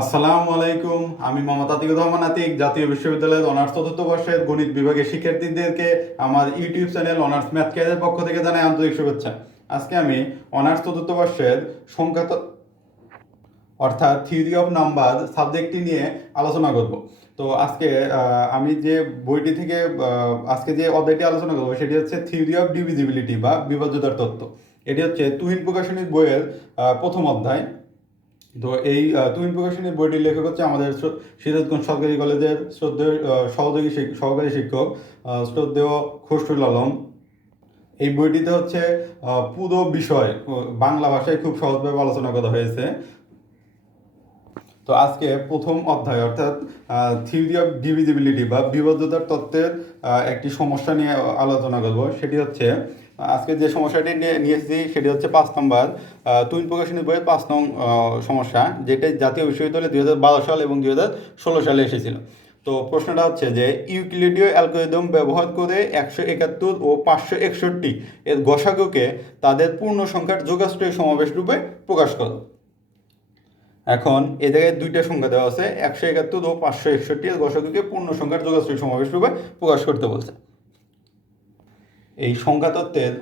আসসালামু আলাইকুম। আমি মোহাম্মদ আতিকুর রহমান আতিক, জাতীয় বিশ্ববিদ্যালয়ের অনার্স চতুর্থ বর্ষের গণিত বিভাগের শিক্ষার্থীদেরকে আমার ইউটিউব চ্যানেল অনার্স ম্যাথ কেয়ারের পক্ষ থেকে জানাই আন্তরিক শুভেচ্ছা। আজকে আমি অনার্স চতুর্থ বর্ষের সংখ্যা অর্থাৎ থিওরি অফ নাম্বার সাবজেক্টটি নিয়ে আলোচনা করব। তো আজকে আমি যে বইটি থেকে আজকে যে অধ্যায়টি আলোচনা করবো সেটি হচ্ছে থিওরি অফ ডিভিজিবিলিটি বা বিভাজ্যতার তত্ত্ব। এটি হচ্ছে তুহিন প্রকাশনীর বইয়ের প্রথম অধ্যায়। তো এই তুহিন প্রকাশনীর বইটির লেখক হচ্ছে আমাদের সিরাজগঞ্জ সরকারি কলেজের শ্রদ্ধেয় সহকারী শিক্ষক শ্রদ্ধেয় খসরুল আলম। এই বইটিতে হচ্ছে পুরো বিষয় বাংলা ভাষায় খুব সহজভাবে আলোচনা করা হয়েছে। তো আজকে প্রথম অধ্যায় অর্থাৎ থিওরি অফ ডিভিজিবিলিটি বা বিভাজ্যতার তত্ত্বের একটি সমস্যা নিয়ে আলোচনা করব। সেটি হচ্ছে আজকে যে সমস্যাটি নিয়েছি সেটি হচ্ছে 5 নম্বর তুহিন প্রকাশনী বইয়ের 5 নং সমস্যা, যেটা জাতীয় বিশ্ববিদ্যালয়ে 2012 সাল এবং 2016 সালে এসেছিল। তো প্রশ্নটা হচ্ছে যে ইউক্লিডীয় অ্যালগরিদম ব্যবহার করে 171 ও 561 এর গসাগুকে তাদের পূর্ণ সংখ্যার যোগাশ্রয় সমাবেশ রূপে প্রকাশ করো। এখন এ জায়গায় দুইটা সংখ্যা দেওয়া আছে, 171 ও 561 এর গসাগুকে পূর্ণ সংখ্যার যোগাশ্রয় সমাবেশ রূপে প্রকাশ করতে বলছে। এই সংখ্যা তত্ত্বের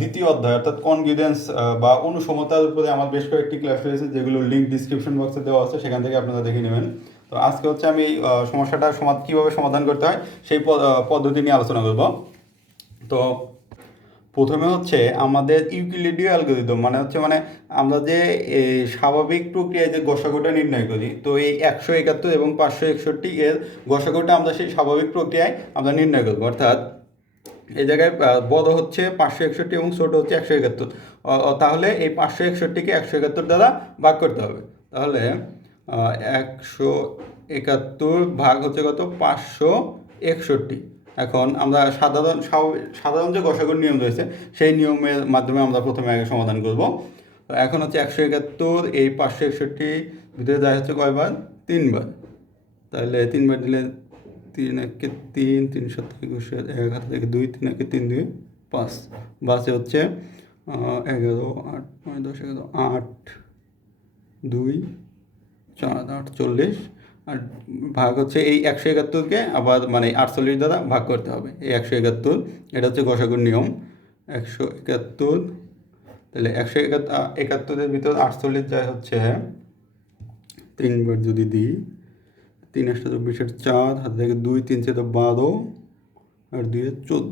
দ্বিতীয় অধ্যায় অর্থাৎ কনগ্রুয়েন্স বা অনুসমতার উপরে আমার বেশ কয়েকটি ক্লাস রয়েছে, যেগুলো লিঙ্ক ডিসক্রিপশন বক্সে দেওয়া আছে, সেখান থেকে আপনারা দেখে নেবেন। তো আজকে হচ্ছে আমি এই সমস্যাটা কীভাবে সমাধান করতে হয় সেই পদ্ধতি নিয়ে আলোচনা করব। তো প্রথমে হচ্ছে আমাদের ইউক্লিডীয় অ্যালগরিদম মানে আমরা যে স্বাভাবিক প্রক্রিয়ায় যে গসাগুটা নির্ণয় করি, তো এই 171 এবং 561 এর গসাগুটা আমরা সেই স্বাভাবিক প্রক্রিয়ায় আমরা নির্ণয় করবো। অর্থাৎ এই জায়গায় বড় হচ্ছে 561 এবং ছোট হচ্ছে 171। তাহলে এই 561কে 171 দ্বারা ভাগ করতে হবে। তাহলে 171 ভাগ হচ্ছে কত? 561। এখন আমরা সাধারণ যে গসাগুর নিয়ম রয়েছে সেই নিয়মের মাধ্যমে আমরা প্রথমে আগে সমাধান করব। তো এখন হচ্ছে 171 এই 561 ভিতরে যায় হচ্ছে কয়বার? 3বার। তাহলে 3বার দিলে 3 একে 3, 3 7 21, 1 হাতে থেকে 2, 3 একে 3, 2 5, বাসে হচ্ছে 11, 8, 9, 10, 11, 8, 2, 4, 8, 40। আর ভাগ হচ্ছে এই 171কে আবার 48 দ্বারা ভাগ করতে হবে। এই 171 এটা হচ্ছে গসাগুর নিয়ম। 171, তাহলে 171 ভিতর 48 যায় হচ্ছে 3বার যদি দিই, 3 8 24, 4 হাতে থেকে 2, 3 12 আর 2 14,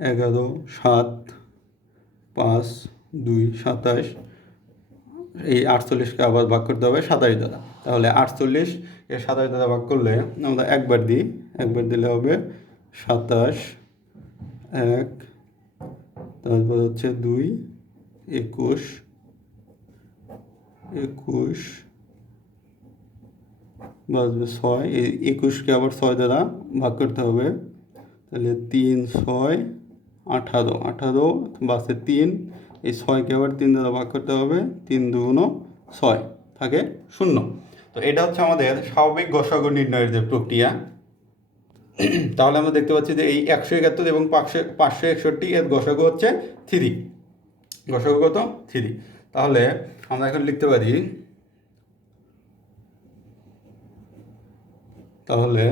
11, 7, 5, 2 27। এই 48কে আবার ভাগ করতে হবে 27 দ্বারা। তাহলে 48 এর 27 দ্বারা ভাগ করলে আমরা একবার দিই, একবার দিলে হবে 27, 1, তারপর হচ্ছে 2, 21, 21 বাজবে 6। এই 21কে আবার 6 দ্বারা ভাগ করতে হবে। তাহলে 3, 6, 18, 18 বাসে 3। এই 6কে আবার 3 দ্বারা ভাগ করতে হবে। 3 2 6 থাকে 0। তো এটা হচ্ছে আমাদের স্বাভাবিক গসাগু নির্ণয়ের যে প্রক্রিয়া। তাহলে আমরা দেখতে পাচ্ছি যে এই 171 এবং 561 এর গসাগু হচ্ছে 3। গসাগু কত? 3। তাহলে আমরা এখন লিখতে পারি, তাহলে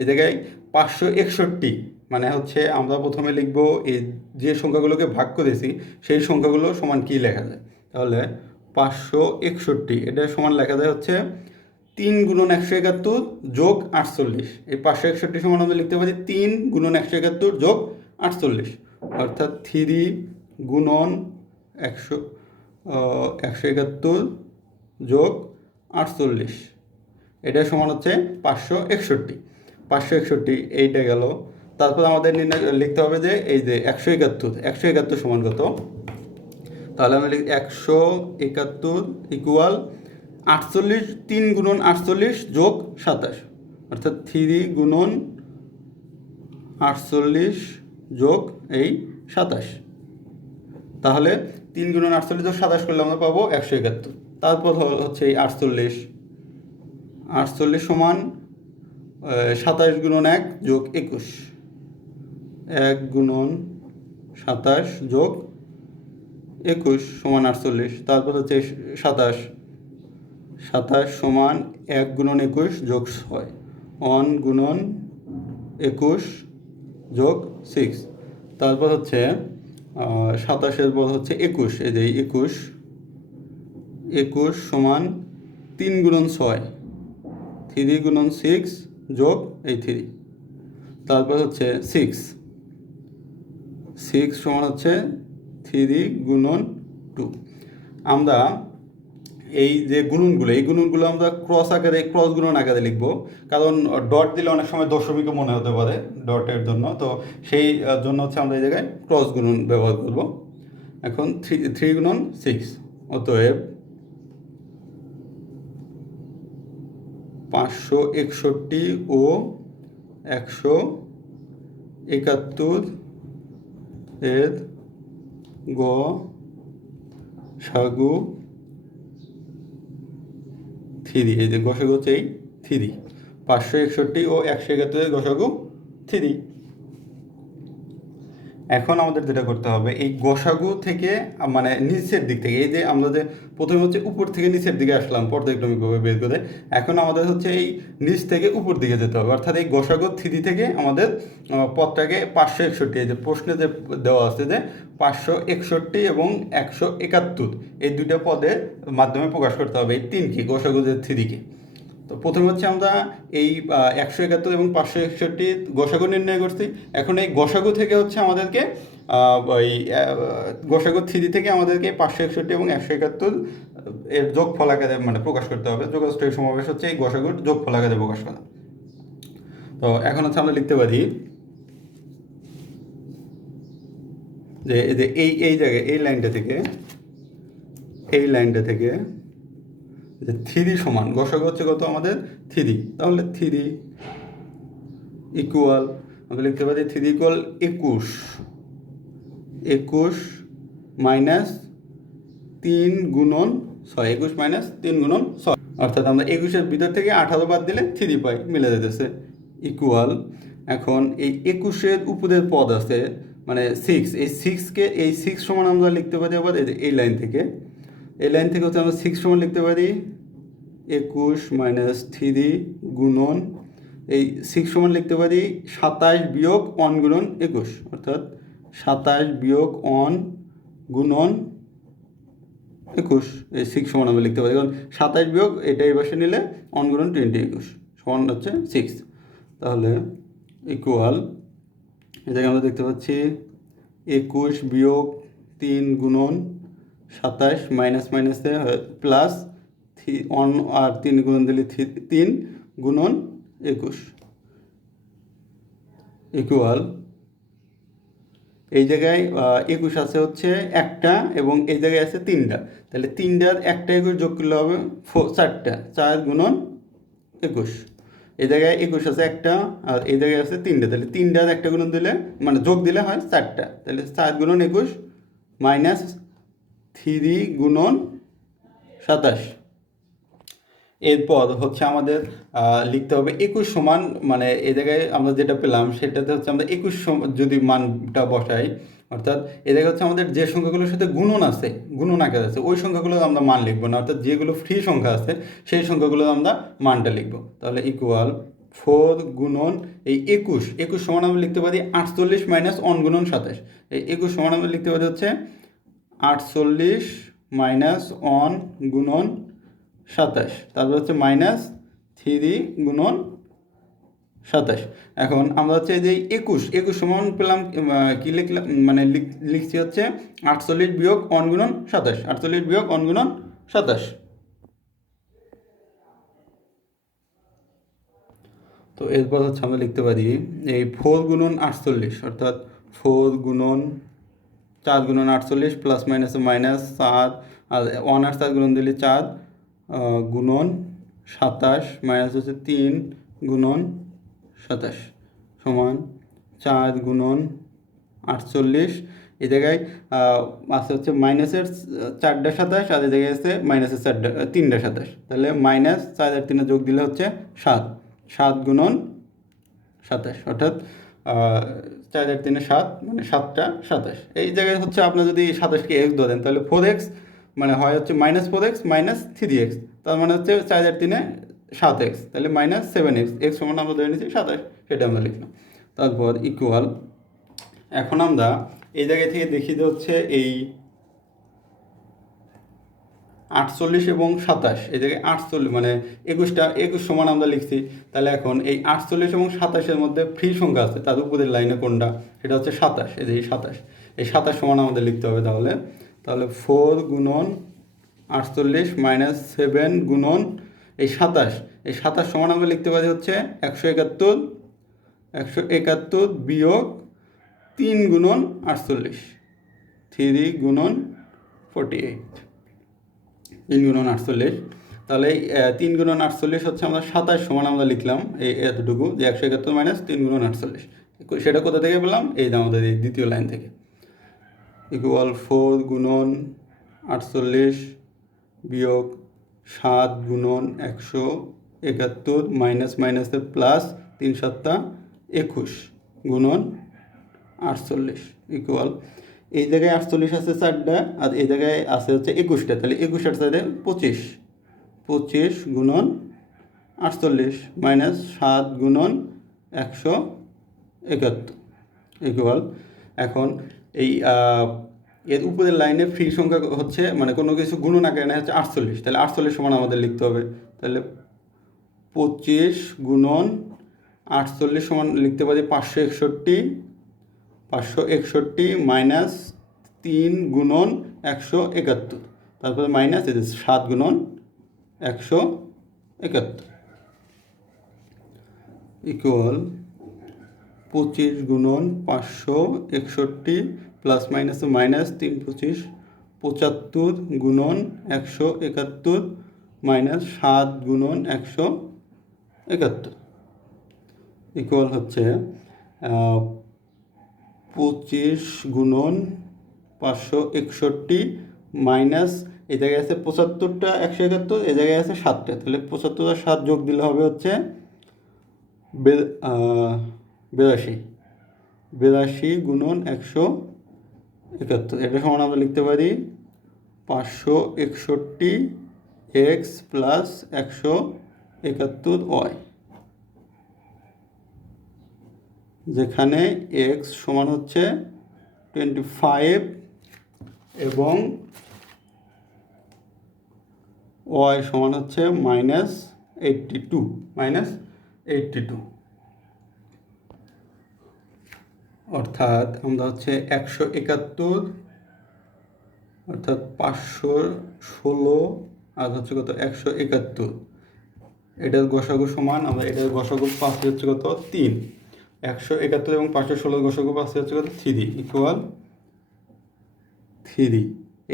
এ জায়গায় 561 মানে হচ্ছে আমরা প্রথমে লিখব এই যে সংখ্যাগুলোকে ভাগ করেছি সেই সংখ্যাগুলো সমান কী লেখা যায়। তাহলে 561 এটা সমান লেখা যায় হচ্ছে 3 গুণন 171 যোগ 48। এই 561 সমান আমরা লিখতে পারি 3 গুণন 171 যোগ 48, অর্থাৎ 3 গুণন 171 যোগ 48, এটা সমান হচ্ছে 561। 561 এইটা গেল। তারপর আমাদের লিখতে হবে যে এই যে 171 সমান কত? তাহলে আমরা লিখি 171 ইকুয়াল 48, 3 গুণন 48 যোগ 27, অর্থাৎ 3 গুণন 48 যোগ এই 27। তাহলে 3 গুণন 48 যোগ 27 করলে আমরা পাবো 171। তারপর হচ্ছে এই 48 সমান 27 গুণন 1 যোগ 21, 1 গুণন 27 যোগ 21 সমান 48। তারপর হচ্ছে 27 27 সমান 1 গুণন 21 যোগ 6, 1 গুণন 21 যোগ 6। তারপর হচ্ছে 27-এর পর হচ্ছে 21, এই যে 21 সমান 3 গুণন 6, 3 গুণন 6 যোগ এই 3। তারপর হচ্ছে 6 সমান হচ্ছে 3 গুণন 2। আমরা এই যে এই গুণনগুলো আমরা ক্রস গুণন আকারে লিখবো, কারণ ডট দিলে অনেক সময় দশমিকও মনে হতে পারে ডটের জন্য, তো সেই জন্য হচ্ছে আমরা এই জায়গায় ক্রস গুণন ব্যবহার করব। এখন 3 গুণন 6, অতএব 561 ও 171 এর গসাগু 3, এই যে গসাগু হচ্ছে এই 3, 561 ও 171 এর গসাগু 3। এখন আমাদের যেটা করতে হবে, এই গসাগু থেকে মানে নিচের দিক থেকে, এই যে আমরা যে প্রথমে হচ্ছে উপর থেকে নিচের দিকে আসলাম পর্যায়ক্রমিকভাবে বের করে, এখন আমাদের হচ্ছে এই নিচ থেকে উপর দিকে যেতে হবে, অর্থাৎ এই গসাগু 3 থেকে আমাদের পদটাকে 561, এই যে প্রশ্নে যে দেওয়া আছে যে 561 এবং 171, এই দুইটা পদের মাধ্যমে প্রকাশ করতে হবে এই 3 কি গসাগু যে 3 কে। তো প্রথমে হচ্ছে আমরা এই 171 এবং 561 গসাগু নির্ণয় করছি। এখন এই গসাগু থেকে হচ্ছে আমাদেরকে ওই গসাগু 3 থেকে আমাদেরকে 561 এবং 171 এর যোগফল আকারে মানে প্রকাশ করতে হবে। যোগস্থায়ী সমাবেশ হচ্ছে এই গসাগুর যোগফল আকারে প্রকাশ করা। তো এখন হচ্ছে আমরা লিখতে পারি যে এই জায়গায় এই লাইনটা থেকে যে 3 সমান গসাগু হচ্ছে কত আমাদের 3, তাহলে 3 ইকুয়াল আমরা লিখতে পারি 3 ইকুয়াল 21 মাইনাস 3 গুণন 6, 21 মাইনাস 3 গুণন 6, অর্থাৎ আমরা 21-এর ভিতর থেকে 18 বাদ দিলে 3 পাই, মিলে যেতেছে। ইকুয়াল এখন এই 21-এর উপরের পদ আছে মানে 6, এই 6কে এই 6 সমান আমরা লিখতে পারি আবার এই লাইন থেকে হচ্ছে আমরা 6 সমান লিখতে পারি 21 মাইনাস 3 গুণন এই 6 সমান লিখতে পারি 27 বিয়োগ 1 গুণন 21, অর্থাৎ 27 বিয়োগ 1 গুণন 21, এই 6 সমান আমরা লিখতে পারি, কারণ 27 বিয়োগ এটা এই পাশে নিলে 1 গুণন 21 সমান হচ্ছে 6। তাহলে ইকুয়াল এই জায়গায় আমরা দেখতে পাচ্ছি 21 বিয়োগ 3 গুণন 27 মাইনাস মাইনাসে প্লাস 1 আর 3 গুণন দিলে 3 গুণন 21 ইকুয়াল এই জায়গায় 21 আছে হচ্ছে একটা এবং এই জায়গায় আছে 3টা, তাহলে 3টার একটা 21 যোগ করলে হবে 4টা, 4 গুণন 21। এই জায়গায় 21 আছে একটা আর এই জায়গায় আছে 3টা, তাহলে 3টার একটা গুণন দিলে মানে যোগ দিলে হয় 4টা, তাহলে 4 গুণন 21 মাইনাস 3 গুণন 27। এরপর হচ্ছে আমাদের লিখতে হবে 21 সমান মানে এই জায়গায় আমরা যেটা পেলাম সেটাতে হচ্ছে আমরা 21 যদি মানটা বসাই, অর্থাৎ এই জায়গায় হচ্ছে আমাদের যে সংখ্যাগুলোর সাথে গুণন আকার আছে ওই সংখ্যাগুলো আমরা মান লিখবো না, অর্থাৎ যেগুলো ফ্রি সংখ্যা আছে সেই সংখ্যাগুলো আমরা মানটা লিখবো। তাহলে ইকুয়াল 4 গুণন এই 21 সমান আমরা লিখতে পারি 48 মাইনাস 1 গুণন 27, এই 21 সমান আমরা লিখতে পারি হচ্ছে 48 মাইনাস 1 গুণন 27, তারপর হচ্ছে মাইনাস 3 গুণন 27। এখন আমরা হচ্ছে যে 21 সমান পেলাম কি লিখলাম মানে লিখছি হচ্ছে 48 বিয়োগ 1 গুণন 27, 48 বিয়োগ 1 গুণন 27। তো এরপর হচ্ছে আমরা লিখতে পারি এই 4 গুণন 48, অর্থাৎ 4 গুণন 4 গুণন 48 প্লাস মাইনাসে মাইনাস 4 আর 1 আর 4 গুণন দিলে 4 গুণন 27 মাইনাস হচ্ছে 3 গুণন 27 সমান 4 গুণন 48। এই জায়গায় আছে হচ্ছে মাইনাসের 4টা 27 আর এই জায়গায় আছে মাইনাসের 3টা 27, তাহলে মাইনাস 4 আর 3 যোগ দিলে হচ্ছে 7 গুণন 27, অর্থাৎ 4 আর 3 7 মানে 7টা 27। এই জায়গায় হচ্ছে আপনার যদি 27কে x ধরেন তাহলে 4x মানে হয় হচ্ছে -4x - 3x, তার মানে হচ্ছে 4 আর 3 7x, তাহলে -7x, x সমান আমরা ধরে নিচ্ছি 27, সেটা আমরা লিখলাম। তারপর ইকুয়াল, এখন আমরা এই জায়গা থেকে দেখি যে হচ্ছে এই 48 এবং 27, এই জায়গায় 48 মানে 21 সমান আমরা লিখছি। তাহলে এখন এই 48 এবং 27-এর মধ্যে ফ্রি সংখ্যা আছে, তার উপরের লাইনে কোনটা, সেটা হচ্ছে 27, এই যে এই 27, এই 27 সমান আমাদের লিখতে হবে। তাহলে 4 গুণন 48 -7 গুণন এই 27, এই 27 সমান আমরা লিখতে পারি হচ্ছে 171 বিয়োগ 3 গুণন 48, 3 গুণন 48, 3 গুণন 48। তাহলে 3 গুণন 48 হচ্ছে আমরা 27 সমান আমরা লিখলাম এই এতটুকু, যে 171 - 3 গুণন 48, সেটা কোথা থেকে পেলাম, এই যে আমাদের এই দ্বিতীয় লাইন থেকে। ইকুয়াল 4 গুণন 48 বিয়োগ 7 গুণন 171 মাইনাস মাইনাসে প্লাস 3 7 21 গুণন 48 ইকুয়াল, এই জায়গায় 48 আছে 4টা, আর এই জায়গায় আছে হচ্ছে 21টা, তাহলে 21-এর সাথে 25 গুণন 48 মাইনাস 7 গুণন 171 ইকুয়াল, এখন এই এর উপরের লাইনে ফ্রি সংখ্যা হচ্ছে মানে কোনো কিছু গুণন আকারে হচ্ছে 48, তাহলে 48 সমান আমাদের লিখতে হবে। তাহলে 25 গুণন 48 সমান লিখতে পারি 561 মাইনাস 3 গুণন 171, তারপরে মাইনাস 7 গুণন 171 ইকুয়াল 25 গুণন 561 প্লাস মাইনাসে মাইনাস 3 25 75 গুণন 171 মাইনাস 7 গুণন 171 ইকুয়াল হচ্ছে 25 গুণন 561 মাইনাস, এই জায়গায় আছে 75টা 171, এই জায়গায় আছে 7টা, তাহলে 75 আর 7 যোগ দিলে হবে হচ্ছে 82 গুণন 171, এটা সমান আমরা লিখতে পারি 561 x প্লাস 171 y, যেখানে x সমান হচ্ছে 25 এবং y সমান হচ্ছে -82, অর্থাৎ আমরা হচ্ছে 171 অর্থাৎ 516 আর হচ্ছে কত 171, এটার গসাগু সমান, আমরা এটার গসাগু পাচ্ছি হচ্ছে কত 3, 171 এবং 516 গসাগু পাচ্ছি হচ্ছে কত 3 ইকুয়াল 3,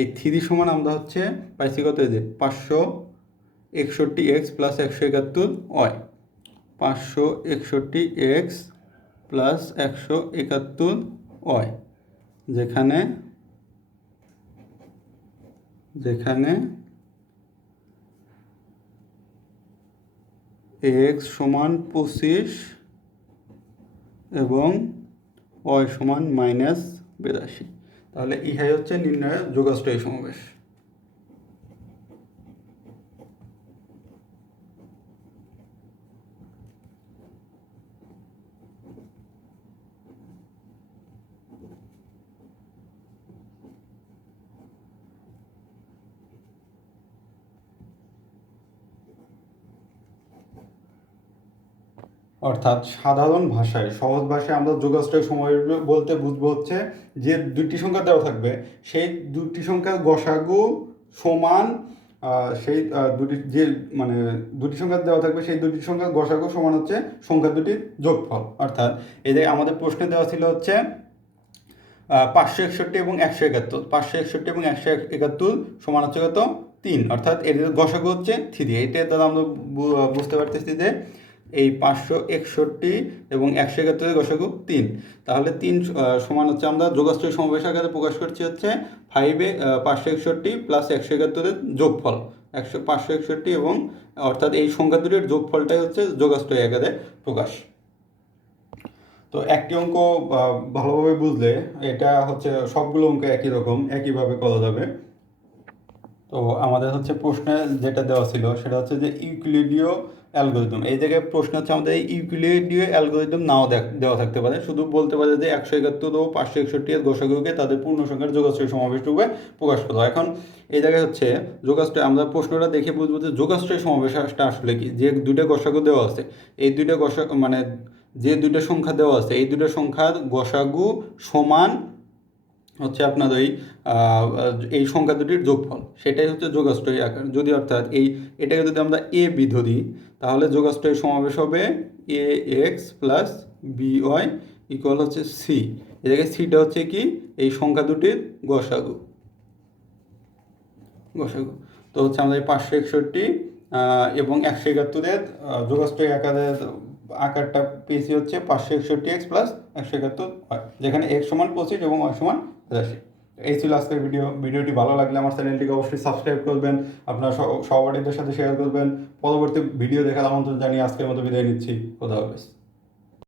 এই 3 সমান আমরা হচ্ছে পাইছি কত, এই যে 561 x plus 171 y, 561 x plus 171 y, যেখানে x সমান 25 এবং y সমান -82, তাহলে ইহাই হচ্ছে নির্ণয়ের যোগাশ্রয় সমাবেশ। অর্থাৎ সাধারণ ভাষায়, সহজ ভাষায় আমরা যোগাশ্রয় সময় বলতে বুঝবো হচ্ছে যে দুইটি সংখ্যা দেওয়া থাকবে, সেই দুটি সংখ্যার গসাগু সমান সেই দুটি যে মানে দুটি সংখ্যা দেওয়া থাকবে, সেই দুটি সংখ্যার গসাগু সমান হচ্ছে সংখ্যা দুটির যোগফল। অর্থাৎ এই যে আমাদের প্রশ্নে দেওয়া ছিল হচ্ছে 561 এবং 171, 561 এবং 171 সমান হচ্ছে কত 3, অর্থাৎ এর গসাগু হচ্ছে 3, এইটার দ্বারা আমরা বুঝতে পারতেছি যে এই 561 এবং 171 গসাগু 3, তাহলে 3 সমান হচ্ছে আমরা যোগাশ্রয় সমাবেশ আকারে প্রকাশ করছি হচ্ছে 561 প্লাস 171 যোগফল 561 এবং অর্থাৎ এই সংখ্যা দুটির যোগফলটাই হচ্ছে যোগাশ্রয় আকারে প্রকাশ। তো একটি অঙ্ক ভালোভাবে বুঝলে এটা হচ্ছে সবগুলো অঙ্ক একই রকম একইভাবে করা যাবে। তো আমাদের হচ্ছে প্রশ্নে যেটা দেওয়া ছিল সেটা হচ্ছে যে ইউক্লিডীয় অ্যালগরিদম। এই জায়গায় প্রশ্ন হচ্ছে আমাদের এই ইউক্লিডীয় অ্যালগরিদম নাও দেওয়া থাকতে পারে, শুধু বলতে পারে যে 171 ও 561 এর গসাগুকে তাদের পূর্ণ সংখ্যার যোগাশ্রয় সমাবেশ রূপে প্রকাশ করা। এখন এই জায়গায় হচ্ছে যোগাশ্রয়, আমরা প্রশ্নটা দেখে বুঝবো যে যোগাশ্রয় সমাবেশটা আসলে কি। যে দুইটা গসাগু দেওয়া আছে, এই দুইটা মানে যে দুইটা সংখ্যা দেওয়া আছে এই দুইটা সংখ্যার গসাগু সমান হচ্ছে আপনার ওই এই সংখ্যা দুটির যোগফল, সেটাই হচ্ছে যোগাশ্রয়ী আকার। যদি অর্থাৎ এটাকে যদি আমরা এ বি ধরি, তাহলে যোগাশ্রয়ী সমাবেশ হবে a x plus b y equal হচ্ছে সি। এ জায়গায় সিটা হচ্ছে কি এই সংখ্যা দুটির গসাগু। তো হচ্ছে আমাদের 561 এবং 171-এর যোগাশ্রয়ী আকারটা পেয়েছি হচ্ছে 561x প্লাস 171 হয়, যেখানে x সমান 25 এবং y সমান 83। এই ছিল আজকের ভিডিওটি ভালো লাগলে আমার চ্যানেলটিকে অবশ্যই সাবস্ক্রাইব করবেন, আপনার সহপাঠীদের সাথে শেয়ার করবেন। পরবর্তী ভিডিও দেখার আমন্ত্রণ জানিয়ে আজকের মতো বিদায় নিচ্ছি। খোদা হাফেজ।